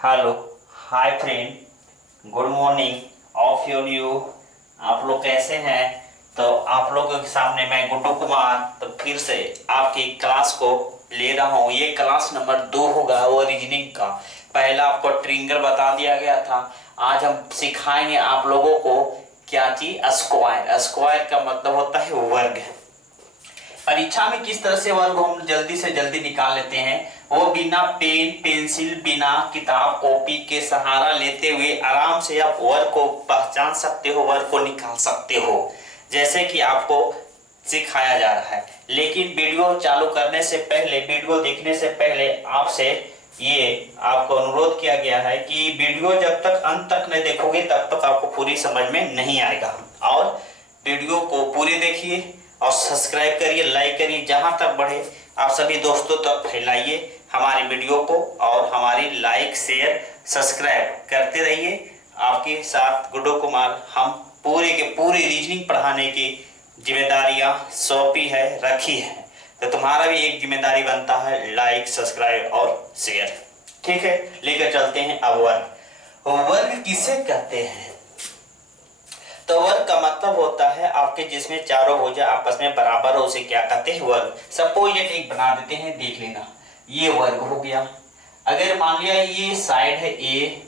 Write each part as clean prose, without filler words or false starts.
Hello, hi friend, good morning of you. आप लोग कैसे हैं? तो आप लोगों के सामने मैं गुड्डू कुमार तो फिर से आपकी क्लास को ले रहा हूँ। ये क्लास नंबर 2 होगा वो रीजनिंग का। पहला आपको ट्रिंगल बता दिया गया था। आज हम सिखाएंगे आप लोगों को क्या चीज, स्क्वायर। स्क्वायर का मतलब होता है वर्ग। परीक्षा में किस तरह से वर्ग हम जल्दी से जल्दी निकाल लेते हैं, वो बिना पेन पेंसिल, बिना किताब कॉपी के सहारा लेते हुए आराम से आप वर्ग को पहचान सकते हो, वर्ग को निकाल सकते हो, जैसे कि आपको सिखाया जा रहा है। लेकिन वीडियो चालू करने से पहले, वीडियो देखने से पहले आपसे ये आपको अनुरोध किया गया है कि वीडियो जब तक अंत तक नहीं देखोगे तब तक आपको पूरी समझ में नहीं आएगा। और वीडियो को पूरे देखिए और सब्सक्राइब करिए, लाइक करिए, जहां तक बढ़े आप सभी दोस्तों तक फैलाइए हमारी वीडियो को, और हमारी लाइक शेयर सब्सक्राइब करते रहिए। आपके साथ गुड्डू कुमार हम पूरे के पूरे रीजनिंग पढ़ाने की जिम्मेदारियां सौंपी है, रखी है। तो तुम्हारा भी एक जिम्मेदारी बनता है, लाइक सब्सक्राइब और शेयर। ठीक है, लेकर चलते हैं अब वर्ग। वर्ग किसे कहते हैं? तो वर्ग का मतलब होता है आपके जिसमें चारों भुजा आपस में बराबर हो, उसे क्या कहते हैं? वर्ग। सपोज एक बना देते हैं, देख लेना, ये वर्ग हो गया। अगर मान लिया ये साइड है ए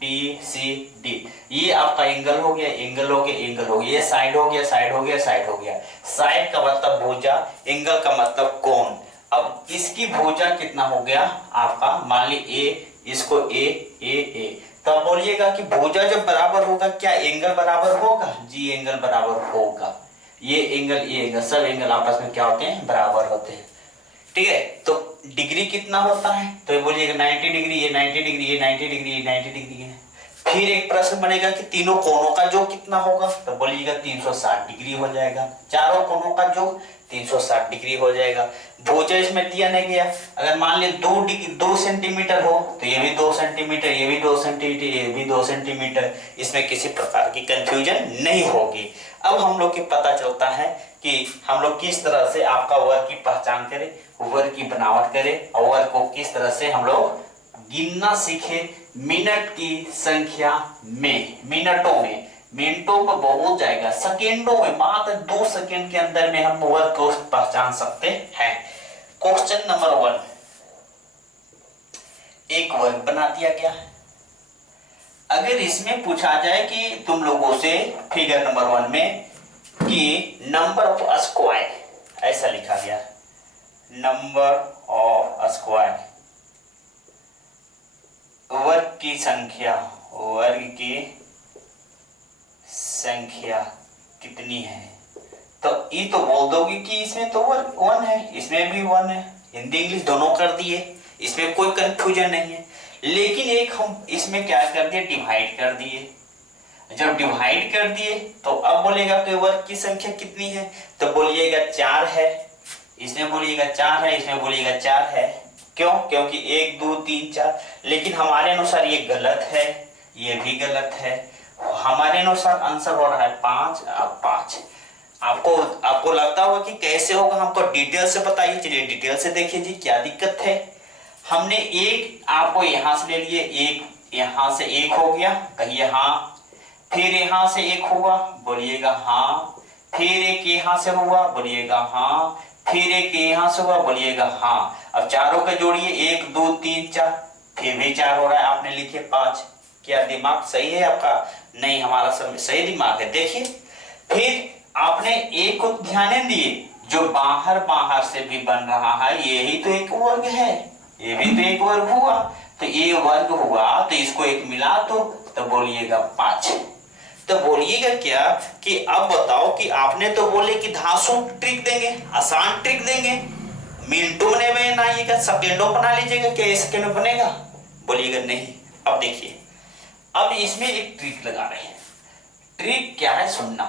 बी सी डी, ये आपका एंगल हो गया, एंगल हो गया, एंगल हो गया, ये साइड हो गया, साइड हो गया, साइड हो गया। साइड का मतलब भुजा, एंगल का मतलब कोण। अब इसकी भुजा कितना हो गया आपका, मान ली ए, इसको ए ए ए, तो आप बोलिएगा कि भुजा जब बराबर होगा क्या एंगल बराबर होगा? जी एंगल बराबर होगा। ये एंगल सब एंगल आपस में क्या होते हैं? बराबर होते हैं। ठीक है, तो डिग्री कितना होता है? तो ये बोलिएगा 90 डिग्री, ये 90 डिग्री, ये 90 डिग्री, ये 90 डिग्री है। फिर एक प्रश्न बनेगा कि तीनों कोणों का योग कितना होगा? तो बोलिएगा 360 डिग्री हो जाएगा। चारों कोणों का योग 360 डिग्री हो जाएगा। भुजा इसमें दिया नहीं गया। अगर मान ले 2 सेंटीमीटर हो तो ये भी 2 सेंटीमीटर, ये भी 2 सेंटीमीटर, ये भी 2 सेंटीमीटर। इसमें किसी प्रकार की कंफ्यूजन नहीं होगी। अब हम लोग को पता चलता है कि हम लोग किस तरह से आपका वर्ग की पहचान करें, वर्ग की बनावट करें, और वर्ग को किस तरह से हम लोग गिनना सीखे मिनट की संख्या में, मिनटों में। मिनटों में बहुत जाएगा, सेकेंडों में, मात्र 2 सेकेंड के अंदर में हम वर्ग को पहचान सकते हैं। क्वेश्चन नंबर 1, एक वर्ग बना दिया गया है। अगर इसमें पूछा जाए कि तुम लोगों से फिगर नंबर 1 में कि नंबर ऑफ स्क्वायर, ऐसा लिखा गया है, नंबर ऑफ स्क्वायर, वर्ग की संख्या, वर्ग की संख्या कितनी है? तो ये तो बोल दोगे कि इसमें तो वर्ग 1 है, इसमें भी 1 है, हिंदी इंग्लिश दोनों कर दिए, इसमें कोई कंफ्यूजन नहीं है। लेकिन एक हम इसमें क्या कर दिए, डिवाइड कर दिए। जब डिवाइड कर दिए तो अब बोलेगा कि वर्ग की संख्या कितनी है? तो बोलिएगा 4 है, इसमें बोलिएगा 4 है, इसमें बोलिएगा 4 है। क्यों? क्योंकि 1 2 3 4। लेकिन हमारे अनुसार ये गलत है, ये भी गलत है। हमारे अनुसार आंसर हो रहा है 5 और 5। आपको आपको लगता होगा कि कैसे होगा, हमको डिटेल से बताइए। चलिए डिटेल से देखिए जी, क्या दिक्कत है। हमने एक आपको यहां से ले लिए, एक यहां से एक हो गया, कहिए हाँ। फिर यहां से एक हुआ, बोलिएगा हाँ। फिर एक यहां से हुआ, बोलिएगा हाँ। फिर एक यहां से हुआ, बोलिएगा हाँ। अब चारों का जोड़िए, 1 2 3 4, फिर भी 4 हो रहा है, आपने लिखे 5। क्या दिमाग सही है आपका? नहीं, हमारा सब सही दिमाग है। देखिए, फिर आपने एक को ध्यान दिए, जो बाहर बाहर से भी बन रहा है, यही तो एक वर्ग है, ये भी तो एक वर्ग हुआ। तो ये वर्ग हुआ, तो इसको एक मिला तो बोलिएगा 5। तो बोलिएगा क्या कि अब बताओ कि आपने तो बोले कि धांसू ट्रिक देंगे, आसान ट्रिक देंगे, मिनटों में बनाइएगा, सेकेंडों बना लीजिएगा, क्या सेकेंड में बनेगा? बोलिएगा नहीं। अब देखिए, अब इसमें एक ट्रिक लगा रहे हैं। ट्रिक क्या है, सुनना।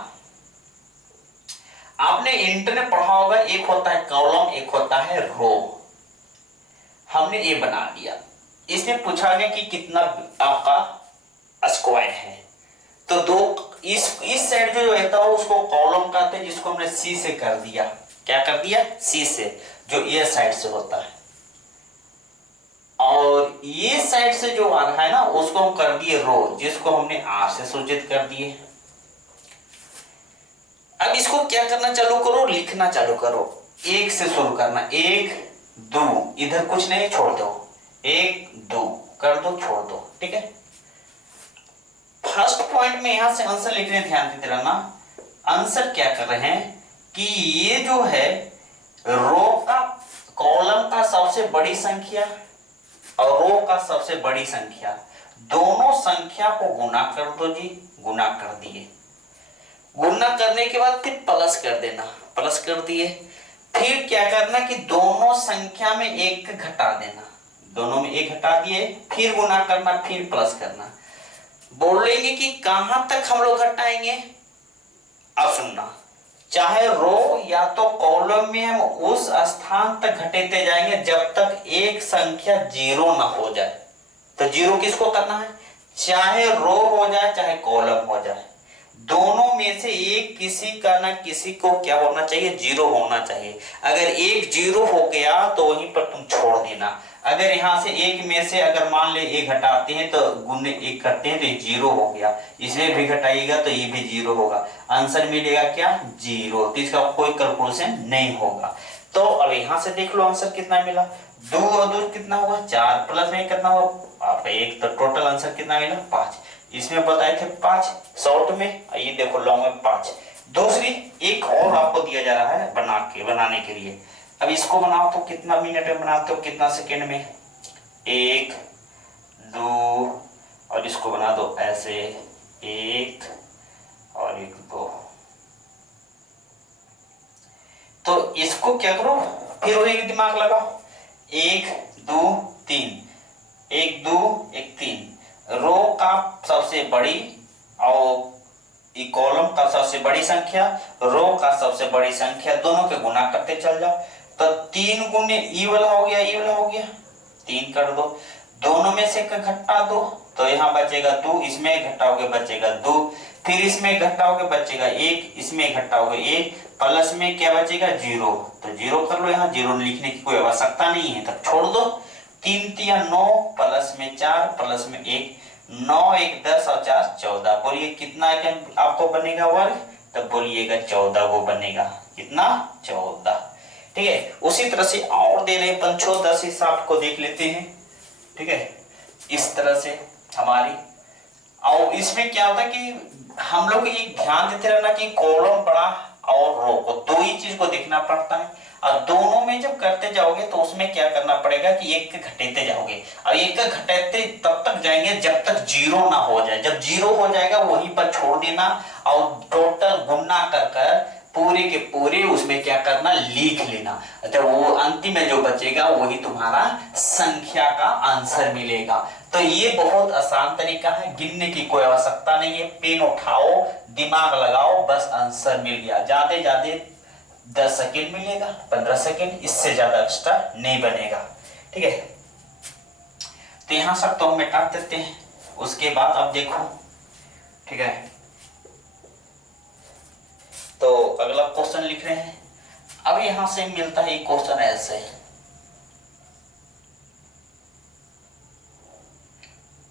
आपने इंटर में पढ़ा होगा, एक होता है कॉलम, एक होता है रो। हमने ये बना दिया। इसमें पूछा गया कि कितना आपका स्क्वायर है, तो दो इस साइड जो रहता है उसको कॉलम कहते हैं, जिसको हमने सी से कर दिया। क्या कर दिया? सी से, जो ये साइड से होता है। और ये साइड से जो आ रहा है ना उसको हम कर दिए रो, जिसको हमने आर से सूचित कर दिए। अब इसको क्या करना चालू करो, लिखना चालू करो। एक से शुरू करना, एक दो, इधर कुछ नहीं छोड़ दो, एक दो कर दो, छोड़ दो, ठीक है। फर्स्ट पॉइंट में यहां से आंसर लिखने ध्यान देते रहना। आंसर क्या कर रहे हैं कि ये जो है रो का कॉलम का सबसे बड़ी संख्या और रो का सबसे बड़ी संख्या, दोनों संख्या को गुना कर दो जी, गुना कर दिए। गुना करने के बाद फिर प्लस कर देना, प्लस कर दिए। फिर क्या करना कि दोनों संख्या में एक घटा देना, दोनों में एक घटा दिए, फिर गुना करना, फिर प्लस करना। बोलेंगे कि कहां तक हम लोग घटाएंगे, अब सुनना, चाहे रो या तो कॉलम में हम उस स्थान तक घटेते जाएंगे जब तक एक संख्या जीरो ना हो जाए। तो जीरो किसको करना है, चाहे रो हो जाए चाहे कॉलम हो जाए, दोनों में से एक किसी का ना किसी को क्या होना चाहिए, जीरो होना चाहिए। अगर एक जीरो हो गया तो वहीं पर तुम छोड़ देना। अगर यहां से एक में से अगर मान ले एक घटाते हैं तो गुने एक करते हैं तो ये जीरो हो गया, इसमें भी घटाइएगा तो ये भी जीरो होगा, आंसर मिलेगा क्या, जीरो। तो इसका कोई कैलकुलेशन नहीं होगा। तो अब यहां से देख लो आंसर कितना मिला, 2 और 2 कितना हुआ 4, प्लस में कितना हुआ आपका 1, तो टोटल आंसर कितना मिला 5। इसमें बताए थे 5 शॉर्ट में, ये देखो लॉन्ग में 5। दूसरी एक और आपको दिया जा रहा है बनाने के लिए। अब इसको बनाओ तो कितना मिनट में बनाते हो, कितना सेकेंड में, 1 2, और इसको बना दो ऐसे 1 और 1 2। तो इसको क्या करो, फिर वही दिमाग लगाओ, 1 2 3, 1 2 1 3, रो का सबसे बड़ी और कॉलम का सबसे बड़ी संख्या, रो का सबसे बड़ी संख्या, दोनों के गुना करते चल जाओ। तो 3 गुने ई वाला हो गया, ई वाला हो गया, 3 कर दो, दोनों में से घटा दो तो यहाँ बचेगा 2, इसमें घटाओगे बचेगा 2, फिर इसमें घटाओगे बचेगा 1, इसमें घटाओगे 1, प्लस में क्या बचेगा 0, तो 0 कर लो। यहाँ 0 लिखने की कोई आवश्यकता नहीं है, तब छोड़ दो। 3 3 9, प्लस में 4, प्लस में 1, 9 1 10 और 4 14। बोलिए कितना आपको बनेगा वर्ग, तब बोलिएगा 14 वो बनेगा, कितना 14, ठीक है। उसी तरह से और दे रहे पंचो 10 हिसाब को देख लेते हैं, ठीक है। इस तरह से हमारी, और इसमें क्या होता है कि हम लोग ये ध्यान देते रहना कि कॉलम बड़ा और रो को, दो ही चीज को देखना पड़ता है। और दोनों में जब करते जाओगे तो उसमें क्या करना पड़ेगा कि एक घटेते जाओगे, और एक घटेते तब तक जाएंगे जब तक जीरो ना हो जाए। जब जीरो हो जाएगा वहीं पर छोड़ देना और टोटल गुना कर कर पूरे के पूरे उसमें क्या करना, लिख लेना। तो वो अंतिम में जो बचेगा वही तुम्हारा संख्या का आंसर मिलेगा। तो ये बहुत आसान तरीका है, गिनने की कोई आवश्यकता नहीं है, पेन उठाओ दिमाग लगाओ बस आंसर मिल गया। ज्यादा ज्यादा 10 सेकेंड मिलेगा, 15 सेकेंड, इससे ज्यादा एक्स्ट्रा नहीं बनेगा, ठीक है। तो यहां सब तो हम मिटा देते हैं। उसके बाद अब देखो, ठीक है, तो अगला क्वेश्चन लिख रहे हैं। अब यहां से मिलता है क्वेश्चन ऐसे,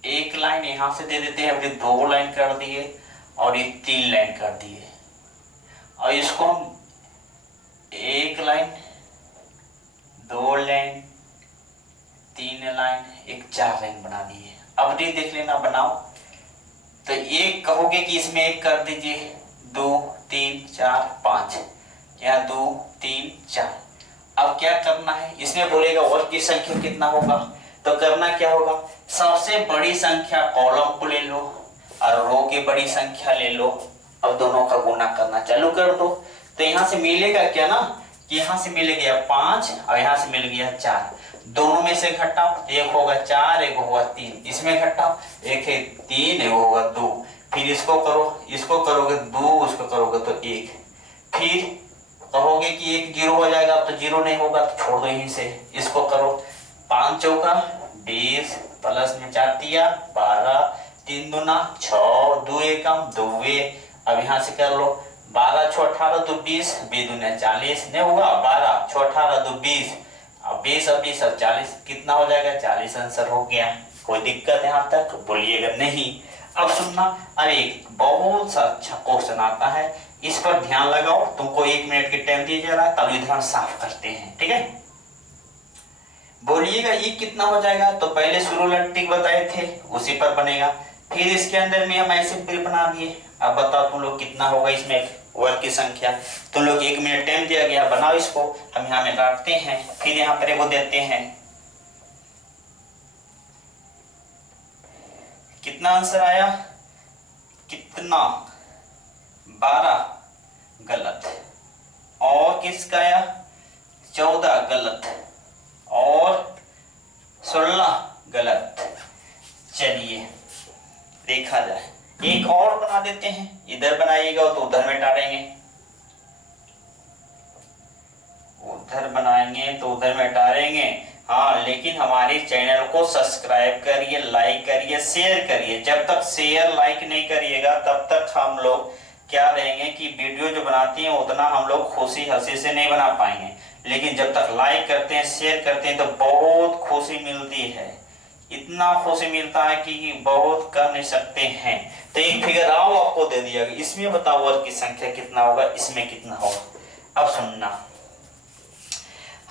एक लाइन यहां से दे देते हैं, अभी 2 लाइन कर दिए और ये 3 लाइन कर दिए, और इसको हम 1 लाइन 2 लाइन 3 लाइन 4 लाइन बना दिए। अब ये देख लेना बनाओ, तो एक कहोगे कि इसमें एक कर दीजिए, 2 3 4 5, यहाँ 2 3 4। अब क्या करना है, इसमें बोलेगा वर्ग की संख्या कितना होगा, तो करना क्या होगा, सबसे बड़ी संख्या कॉलम को ले लो और रो की बड़ी संख्या ले लो, अब दोनों का गुना करना चालू कर दो। तो यहाँ से मिलेगा क्या ना, कि यहाँ से मिल गया 5 और यहाँ से मिल गया 4, दोनों में से घटाओ, एक होगा 4 एक होगा 3, इसमें घटाओ, एक है 3 एक होगा 2, फिर इसको करो, इसको करोगे 2, उसको करोगे तो 1, फिर कहोगे कि 1 0 हो जाएगा, तो 0 नहीं होगा तो छोड़ दो यहीं से, इसको करो, 5 चौका 20, प्लस में 4 तिया 12, 3 दूना 6, 2 एकम 2। अब यहाँ से कर लो, 12 6 18 तो 20, 2 दूना 40 नहीं होगा, 12 6 18 तो 20 अब 20 और 20 और 40 कितना हो जाएगा? 40 आंसर हो गया। कोई दिक्कत यहाँ तक? बोलिएगा नहीं। अब सुनना, अब एक बहुत सा अच्छा क्वेश्चन आता है, इस पर ध्यान लगाओ। तुमको 1 मिनट की टाइम दिया जा रहा है, तब इधर साफ करते हैं, ठीक है? बोलिएगा ये कितना हो जाएगा? तो पहले शुरू लट्टी बताए थे, उसी पर बनेगा। फिर इसके अंदर में हम ऐसे फिर बना दिए। अब बताओ तुम लोग कितना होगा इसमें वर्ग की संख्या? तुम लोग 1 मिनट टाइम दिया गया, बनाओ इसको। हम यहाँ में काटते हैं, फिर यहाँ पर वो देते हैं। कितना आंसर आया? कितना? 12 गलत। और किसका आया? 14 गलत। और 16 गलत। चलिए देखा जाए, एक और बना देते हैं। इधर बनाइएगा तो उधर में टाड़ेंगे, उधर बनाएंगे तो उधर में टाड़ेंगे। हाँ, लेकिन हमारे चैनल को सब्सक्राइब करिए, लाइक करिए, शेयर करिए। जब तक शेयर लाइक नहीं करिएगा तब तक हम लोग क्या रहेंगे कि वीडियो जो बनाती हैं उतना हम लोग खुशी हंसी से नहीं बना पाएंगे। लेकिन जब तक लाइक करते हैं, शेयर करते हैं तो बहुत खुशी मिलती है। इतना खुशी मिलता है कि बहुत कर नहीं सकते हैं। तो एक फिगर आओ आपको दे दिया, इसमें बताओ वर्ग की संख्या कितना होगा, इसमें कितना होगा। अब सुनना,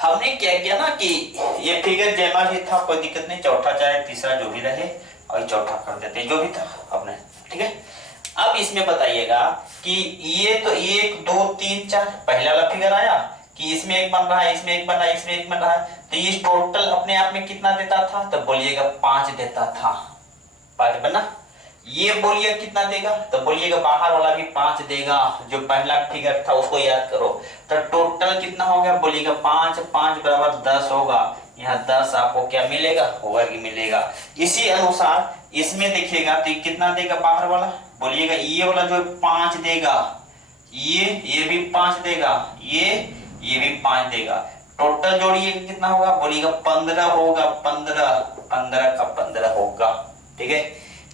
हमने क्या किया ना कि ये फिगर जैमा भी था, कोई दिक्कत नहीं, चौथा चाहे तीसरा जो भी रहे, और चौथा कर देते जो भी था अपने, ठीक है? अब इसमें बताइएगा कि ये तो 1 2 3 4 पहला वाला फिगर आया कि इसमें एक बन रहा है, इसमें एक बन रहा है, इसमें एक बन रहा है, तो ये टोटल अपने आप में कितना देता था? तो बोलिएगा 5 देता था। 5 बना। ये बोलिए कितना देगा? तो बोलिएगा बाहर वाला भी 5 देगा। जो पहला फिगर था उसको याद करो। तो टोटल कितना हो गया? बोलिएगा 5 5 बराबर 10 होगा। यहाँ 10 आपको क्या मिलेगा? वर्ग मिलेगा। इसी अनुसार इसमें देखिएगा तो कितना देगा बाहर वाला? बोलिएगा ये वाला जो 5 देगा, ये भी 5 देगा, ये भी 5 देगा। टोटल जोड़िए कितना होगा? बोलिएगा 15 होगा। 15 का 15 होगा, ठीक है?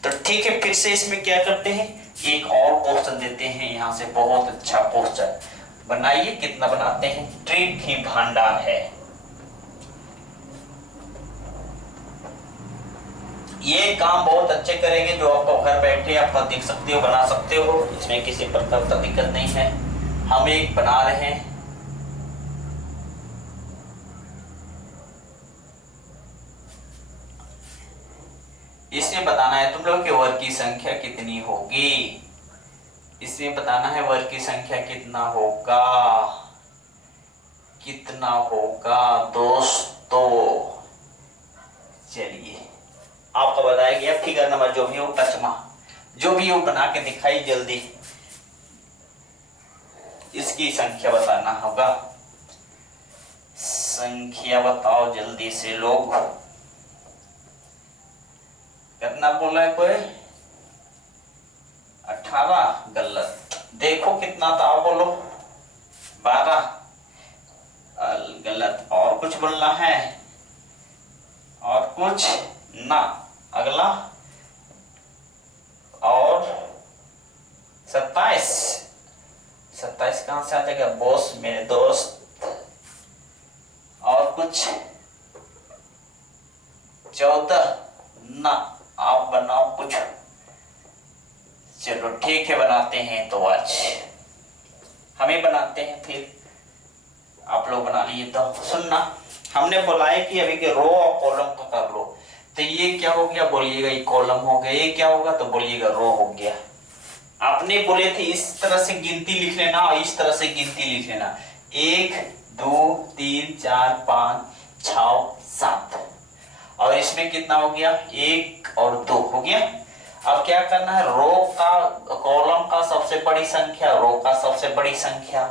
तो ठीक है, फिर से इसमें क्या करते हैं, एक और क्वेश्चन देते हैं यहाँ से। बहुत अच्छा क्वेश्चन बनाइए। कितना बनाते हैं? ट्रिक ही भंडार है। ये काम बहुत अच्छे करेंगे जो आपको घर बैठे आप देख सकते हो, बना सकते हो। इसमें किसी प्रकार का दिक्कत नहीं है। हम एक बना रहे हैं, इसमें बताना है तुम लोग के वर्ग की संख्या कितनी होगी। इसमें बताना है वर्ग की संख्या कितना होगा, कितना होगा दोस्तों। चलिए आपको बताया गया, फिगर नंबर जो भी हो, पचमा जो भी हो बना के दिखाई जल्दी। इसकी संख्या बताना होगा। संख्या बताओ जल्दी से लोग। कितना बोला है कोई? 18 गलत। देखो कितना था, बोलो 12 गलत। और कुछ बोलना है? और कुछ ना। अगला और 27 कहां से आ जाएगा बॉस मेरे दोस्त? और कुछ 14 ना। आप बनाओ कुछ। चलो ठीक है, बनाते हैं। तो आज हमें बनाते हैं, फिर आप लोग बना लिए। तो सुनना, हमने बोला है कि अभी के रो और कॉलम का कर लो। तो ये क्या हो गया? बोलिएगा ये कॉलम हो गया। ये क्या होगा? तो बोलिएगा रो हो गया। आपने बोले थे इस तरह से गिनती लिख लेना और इस तरह से गिनती लिख लेना। 1 2 3 4 5 6 7। और इसमें कितना हो गया? 1 और 2 हो गया। अब क्या करना है? रो का कॉलम का सबसे बड़ी संख्या, रो का सबसे बड़ी संख्या।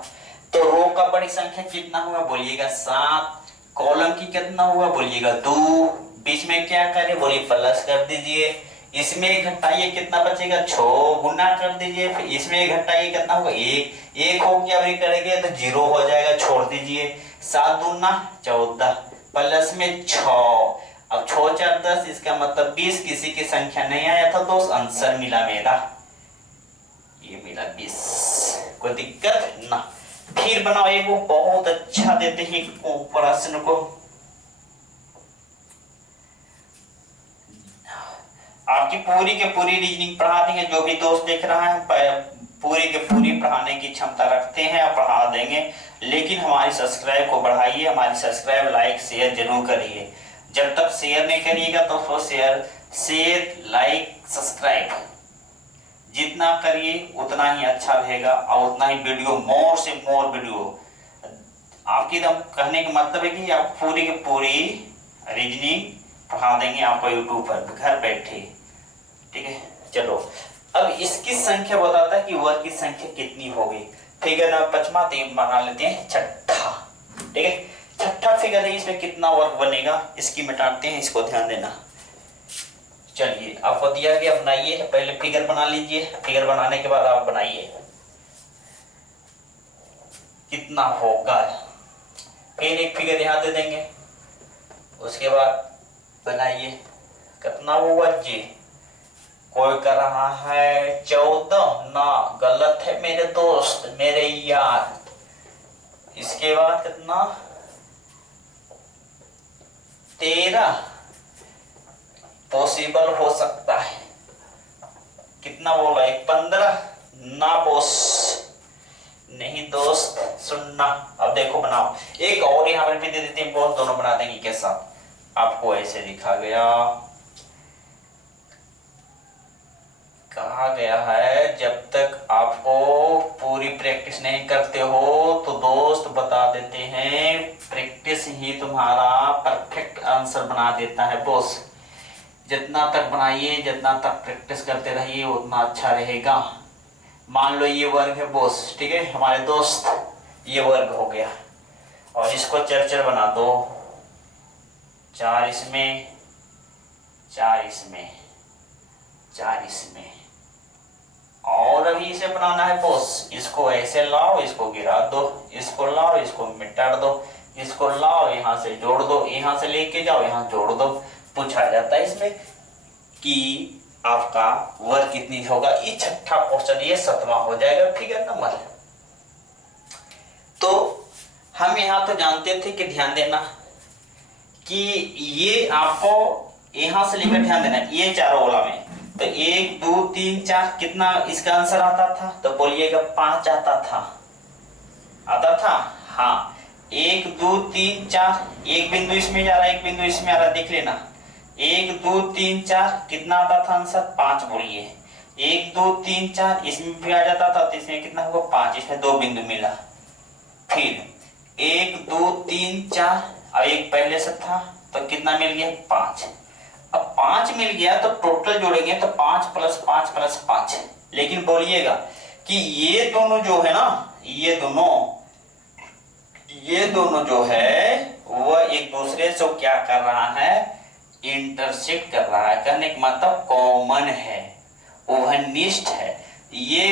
तो रो का बड़ी संख्या कितना हुआ? बोलिएगा 7। कॉलम की कितना हुआ? बोलिएगा 2। बीच में क्या करें? बोलिए प्लस कर दीजिए। इसमें घटाइए, कितना बचेगा? 6 गुना कर दीजिए। फिर इसमें घटाइए, कितना होगा? 1 हो गया। अभी करेंगे तो 0 हो जाएगा, छोड़ दीजिए। 7 दूना 14 प्लस में 6। अब 6 4 10, इसका मतलब 20। किसी की संख्या नहीं आया था दोस्त, आंसर मिला मेरा, ये मिला 20। कोई दिक्कत ना। फिर बनाओ एक वो बहुत अच्छा देते हैं प्रश्न को। आपकी पूरी के पूरी रीजनिंग पढ़ा देंगे। जो भी दोस्त देख रहा है पूरी के पूरी पढ़ाने की क्षमता रखते हैं और पढ़ा देंगे। लेकिन हमारी सब्सक्राइब को बढ़ाइए, हमारी सब्सक्राइब लाइक शेयर जरूर करिए। जब तक शेयर नहीं करिएगा तो उसको शेयर लाइक सब्सक्राइब जितना करिए उतना ही अच्छा रहेगा और उतना ही वीडियो मोर से मोर वीडियो आपकी एकदम कहने का मतलब है कि आप पूरी की पूरी रीजनिंग पढ़ा देंगे आपको यूट्यूब पर घर बैठे। ठीक है, चलो अब इसकी संख्या बताता है कि वर्ग की संख्या कितनी होगी। फिगर नंबर 5वां तीन बना लेते हैं छठा। ठीक है, छठा फिगर है, इसमें कितना वर्ग बनेगा इसकी मिटाते हैं, इसको ध्यान देना। चलिए आपको दिया गया, बनाइए, पहले फिगर बना लीजिए। फिगर बनाने के बाद आप बनाइए कितना होगा। फिर एक फिगर यहाँ दे देंगे, उसके बाद बनाइए कितना होगा जी। कोई कर रहा है 14, ना गलत है मेरे दोस्त मेरे यार। इसके बाद कितना 13 पॉसिबल हो सकता है। कितना बोला है 15 ना बॉस नहीं दोस्त सुनना। अब देखो बनाओ, एक और यहाँ पर भी दे देते हैं बॉस, दोनों बना देंगे कैसा। आपको ऐसे दिखा गया, कहा गया है जब तक आपको पूरी प्रैक्टिस नहीं करते हो तो दोस्त बता देते हैं प्रैक्टिस ही तुम्हारा परफेक्ट आंसर बना देता है बॉस। जितना तक बनाइए, जितना तक प्रैक्टिस करते रहिए उतना अच्छा रहेगा। मान लो ये वर्ग है बॉस, ठीक है हमारे दोस्त, ये वर्ग हो गया और इसको चरचर बना दो, 4 इसमें 4 इसमें 4 इसमें। और अभी इसे बनाना है बॉस, इसको ऐसे लाओ, इसको गिरा दो, इसको लाओ, इसको मिटा दो, इसको लाओ, यहाँ से जोड़ दो, यहाँ से लेके जाओ, यहाँ जोड़ दो। पूछा जाता है इसमें कि आपका वर्ग कितनी होगा। ये छठा क्वेश्चन, ये 7वां हो जाएगा फिगर नंबर। तो हम यहाँ तो जानते थे कि ध्यान देना कि ये आपको यहां से लेकर ध्यान देना, ये चारों वाला में तो 1 2 3 4 कितना इसका आंसर आता था, तो बोलिएगा 5 आता था। हाँ 1 2 3 4, एक बिंदु इसमें जा रहा है, एक बिंदु इसमें आ रहा है, देख लेना 1 2 3 4 कितना आता था आंसर 5। बोलिए 1 2 3 4 इसमें भी आ जाता था तो इसमें कितना हुआ 5, इसमें 2 बिंदु मिला। फिर 1 2 3 4 और एक पहले से था तो कितना मिल गया 5। अब 5 मिल गया तो टोटल जोड़ेंगे तो 5 + 5 + 5। लेकिन बोलिएगा कि ये दोनों जो है ना, ये दोनों जो है वह एक दूसरे से क्या कर रहा है, इंटरसेक्ट कर रहा है। कहने का मतलब कॉमन है, ओवरनिष्ठ है। ये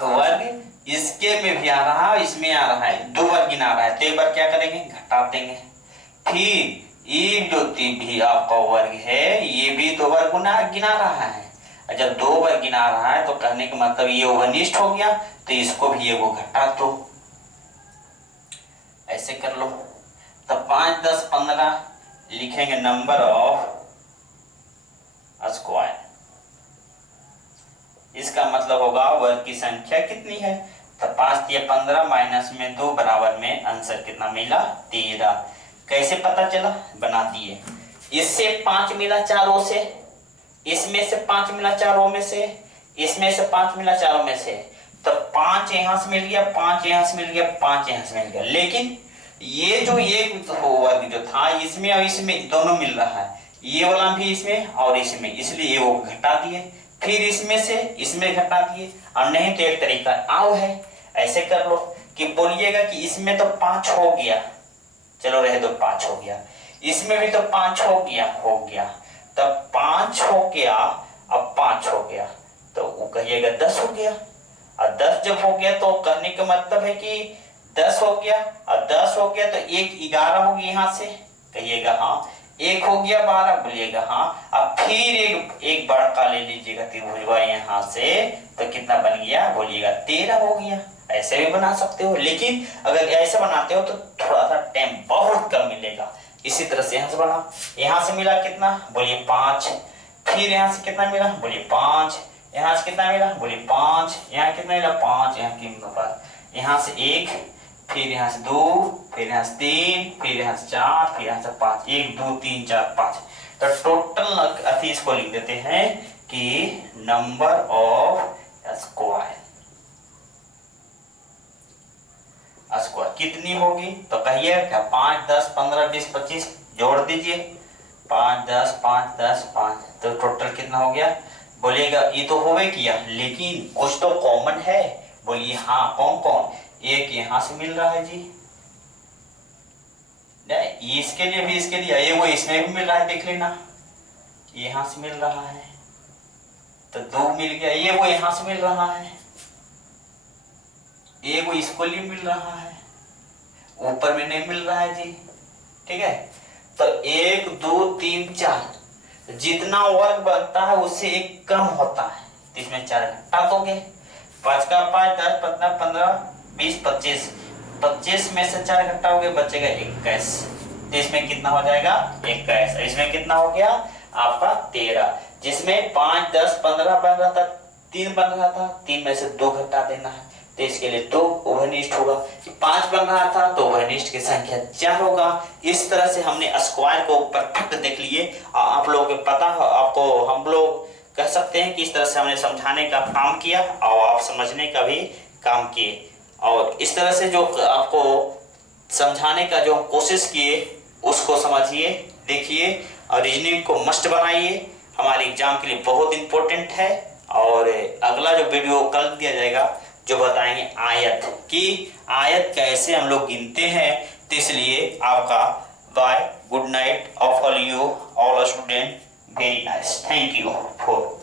वर्ग इसके में भी आ रहा है, इसमें आ रहा है, 2 बार गिना रहा है तो एक बार क्या करेंगे घटा देंगे। फिर ये जो भी आपका वर्ग है ये भी 2 बार गिना रहा है। जब 2 बार गिना रहा है तो कहने का मतलब ये ओवरनिष्ठ हो गया, तो इसको भी ये वो घटा दो, ऐसे कर लो। तो 5 10 15 लिखेंगे नंबर ऑफ स्क्वायर। इसका मतलब होगा वर्ग की संख्या कितनी है, तो 5 × 15 माइनस में 2 बराबर में आंसर कितना मिला 13। कैसे पता चला, बना दिए। इससे 5 मिला चारों से, इसमें से 5 मिला चारों में से, इसमें से 5 मिला चारों में से, तो 5 यहां से मिल गया, 5 यहां से मिल गया, 5 यहां से मिल गया। लेकिन ये जो वर्ग जो था इसमें और इसमें दोनों मिल रहा है, ये वाला भी इसमें और इसमें, इसलिए ये वो घटा दिए। फिर इसमें से इसमें घटा दिए, और नहीं तो एक तरीका आओ है, ऐसे कर लो कि बोलिएगा कि इसमें तो 5 हो गया, चलो रहे तो 5 हो गया, इसमें भी तो 5 हो गया, तब 5 हो गया, अब 5 हो गया तो वो कहिएगा 10 हो गया। और 10 जब हो गया तो कहने का मतलब है कि 10 हो गया, और 10 हो गया तो 1 11 होगी, यहाँ से कहिएगा हाँ, 1 हो गया 12 बोलिएगा हाँ। अब फिर एक बड़का ले लीजिएगा त्रिभुज यहाँ से, तो कितना बन गया बोलिएगा 13 हो गया। ऐसे भी बना सकते हो, लेकिन अगर ऐसे बनाते हो तो थोड़ा सा टाइम बहुत कम मिलेगा। इसी तरह से यहाँ से बना, यहाँ से मिला कितना बोलिए 5, फिर यहाँ से कितना मिला, बोलिए 5, यहाँ से कितना मिला, बोलिए 5, यहाँ कितना मिला 5, यहाँ की पास, यहाँ से 1, फिर यहाँ से 2, फिर यहाँ से 3, फिर यहाँ से 4, फिर यहाँ से 5, 1 2 3 4 5। तो टोटल अति इसको लिख देते हैं कि नंबर ऑफ स्क्वायर कितनी होगी, तो कहिए क्या 5 10 15 20 25 जोड़ दीजिए, 5 10 5 10 5, तो टोटल कितना हो गया, बोलिएगा ये तो होवे किया लेकिन कुछ तो कॉमन है, बोलिए हाँ कौन कौन, एक यहाँ से मिल रहा है जी, नहीं इसके लिए भी इसके लिए ये वो इसमें भी मिल रहा है, देख लेना यहाँ से मिल रहा है तो 2 मिल गया, ये वो यहाँ से मिल रहा है, ये वो इसको लिए मिल रहा है, ऊपर में नहीं मिल रहा है जी, ठीक है। तो 1 2 3 4 जितना वर्ग बनता है उससे एक कम होता है, तो इसमें 4 घटा दोगे, 5 का 5 10 15 15 20 25, 25 में से 4 घटा होगे बचेगा 21, तो इसमें कितना हो जाएगा 21, इसमें कितना हो गया आपका 13, जिसमें 5 10 15 बन रहा था, 3 बन रहा था, 3 में से 2 घटा देना है, तो इसके लिए 2 ओवरनिष्ठ होगा, 5 बन रहा था तो ओवरनिष्ठ की संख्या 4 होगा। इस तरह से हमने स्क्वायर को परफेक्ट देख लिए, आप लोगों को पता आपको हम लोग कह सकते हैं कि इस तरह से हमने समझाने का काम किया और आप समझने का भी काम किए, और इस तरह से जो आपको समझाने का जो कोशिश किए उसको समझिए, देखिए और रीजनिंग को मस्ट बनाइए, हमारे एग्जाम के लिए बहुत इंपॉर्टेंट है। और अगला जो वीडियो कल दिया जाएगा जो बताएंगे आयत कि आयत कैसे हम लोग गिनते हैं, तो इसलिए आपका bye good night of all you all student, very nice, thank you for